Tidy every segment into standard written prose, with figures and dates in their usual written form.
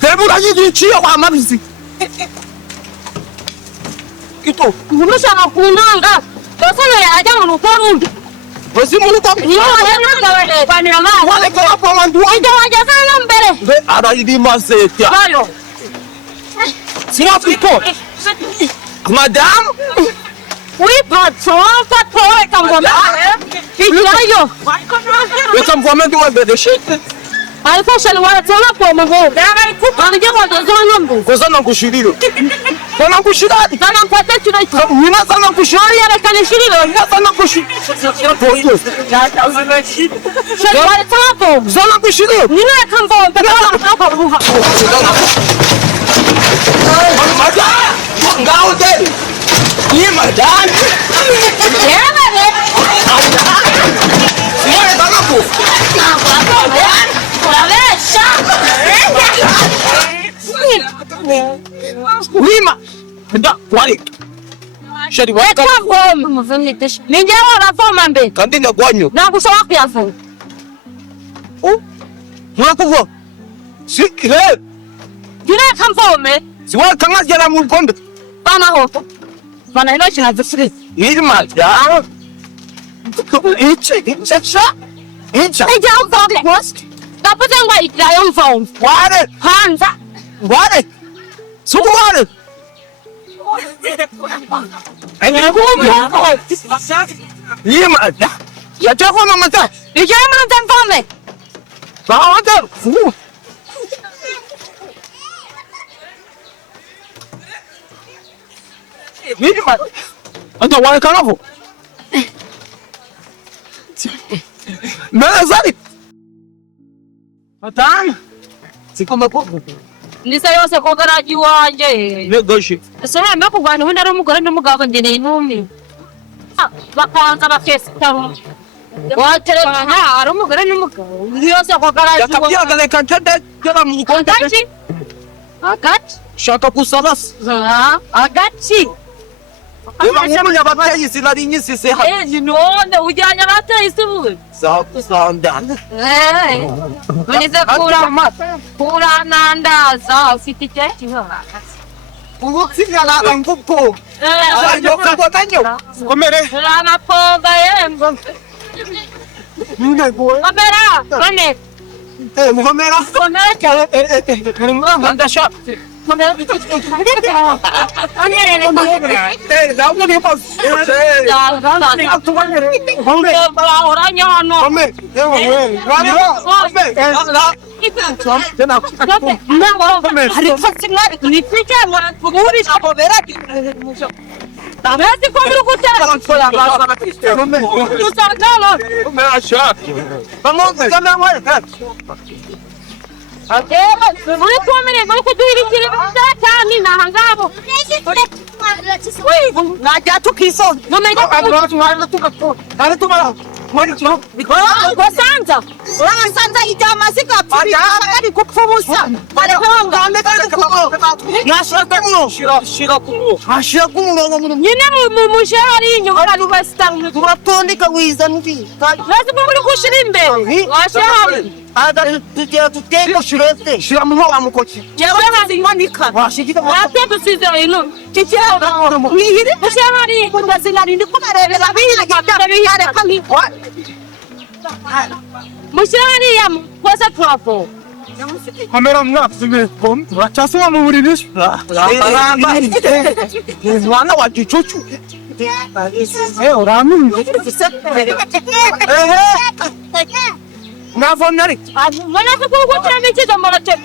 대부라기 뒤치여 아마비지. 이또 무르샤가 구나가 너선에 아장으로 보는 무슨 문과 이거 하는 거 아니라마 와내 거 아빠만 누워 이거 하자 사람 베레 왜 알아 이리 마세야 봐요 스마트폰 마담 우리 봐서 파토에 감사합니다 이거요 왜 감사하면 누가 베르시 알고 살와 전화 보면고 내가 그 반게 와서 전화 고산난 구시리로 산난 구시다 나는 파테치로 있어 위나 산난 구시 아니야 칸에 시리로 위나 산난 구시 보이요 샤와 타고 산난 구시로 니네 칸고 내가 타고 맞아 가오데 이 마담 얘네 왜 나가고 Lima, da, guarda. Shari, vai cá. Ninguém ora fome, bem. Cantinha guanho. Não, eu sou a criança. Não é como. Se quiser, Ninguém come fome. se vai cangar já na mão quando. Tá na rua. Vai na noite na desfile. Irmã, já. Isso. Ei, já um fome. Dá pra ter um aí, já um fome. Guarda, Hansa. guarda. Sou guarda. É como? Lima, já te arruma matar. Ninguém não tem fome. Vai onde? Lima, anda guarda canavo. Melazari. Matan. Se come pouco. Nisayo se kokara jiwa je. Ne goshi. Sasa me ko gani wanda mu garan mu ga kan jine numi. Ba ka ka ba kes ta. Wa tere ha aru mu garan mu ga. Nisayo se kokara Ya jiwa. kapia gale kantende kera mu konta. Agachi. Agachi. Shaka kusalas. Agachi. Ema mu ya baba yi silari ni sise ha. Ne ujanya bata isu. Sa kusanda. Maniza pura nanda sa siti cheti ha. Ugo sigala angkuko. Ayo kako tanyo. Komere. Rana poga em. Ngai boy. Kamera, kane. Muhamera. Kamera Kanuma manda shop. kamera. Da ugo ni pas. Ya, orangnya ano. Come. Hari fasingna ni picha puguri sapo vera. Tamasi kodru kucha. Tu sargalo. Vamos, Muli tuamene, muli kuduiri chile mtata ni na hangabo. na jatu kiso. No me Sanza. Sanza ijama sikapfiri akadi kupfumusa pale honga Nyine mushari nyuma rubastang. turatondeka wiza ndi Lazima muli kushirimbe. Washari. tuteka shirete Shiramu wa mukochi. Yabana manika. Washikita Ate tusize ino. nihiri Mushari. kundasilani ndikumarevera bihira kitare kali Mushari ya kwasa trapo. 카메라 없으면 봄 자수만 우리는wana watu chuchu ramu na vonari Mana se ko gotra me chida mara cha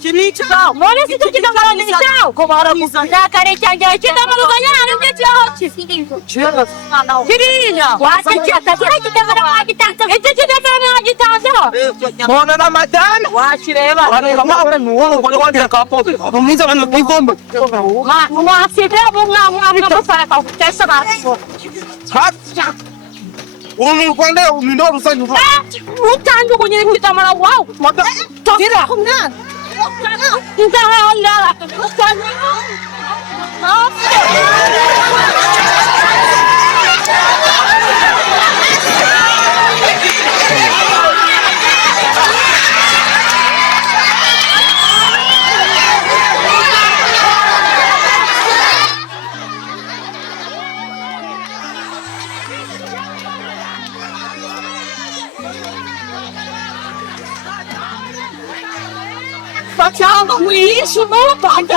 chini cha Mana se chida mara ni cha ko mara na kare cha ja chida mara ganya anu me cha hochi chela Kirinya wa se cha ta chida mara ma ki ta chida mara ma ki ta mona na madan wa shireva wana kama ora nuo kwa kwa kapo tumiza wana kikombe ma se tra bunga ma sa ka tesa ka hat umi kwende umi ndo rusanyu utandu kwenye kita mara wow tira kita hala Facciamo isso, não pode.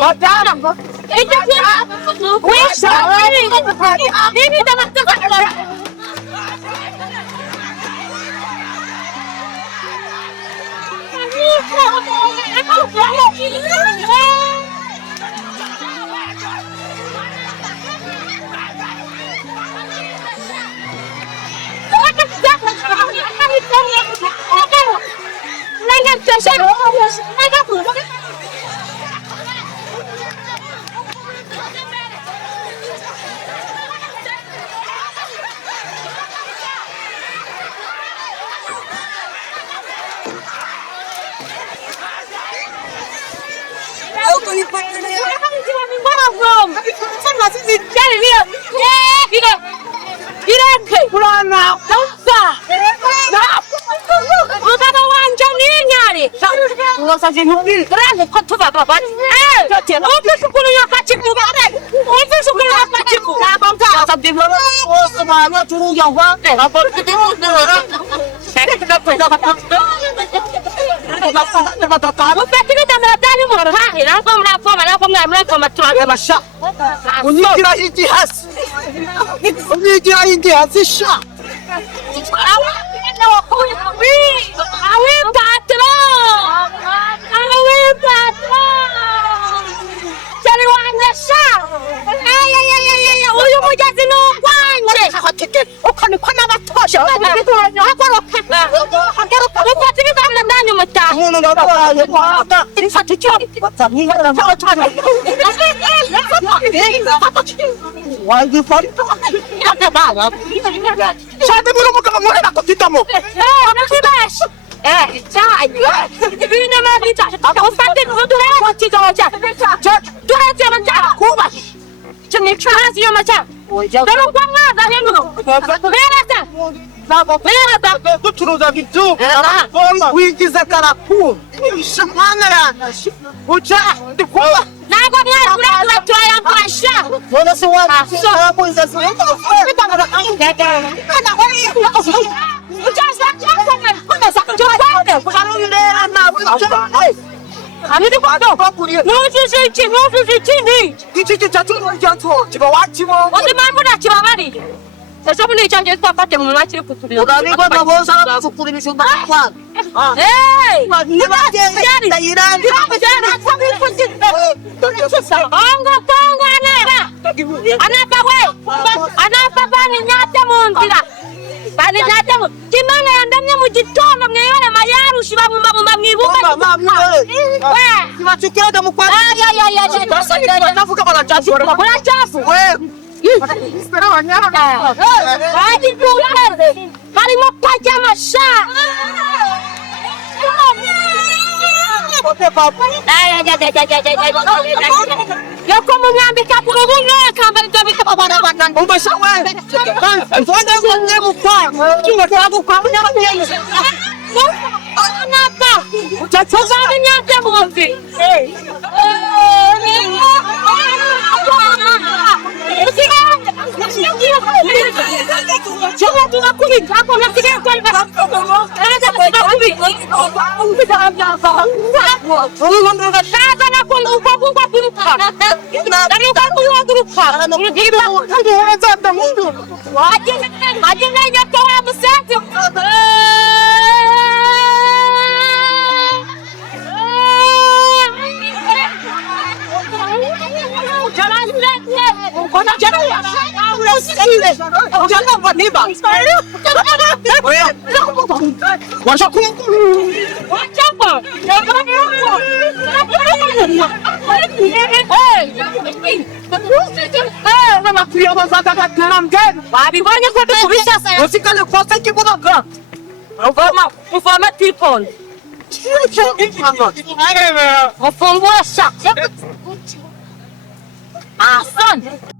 Madame. Unigira ingi hasi. Unigira ingi hasi sha. Wigize karaku. Shamana ya. Ucha. Son.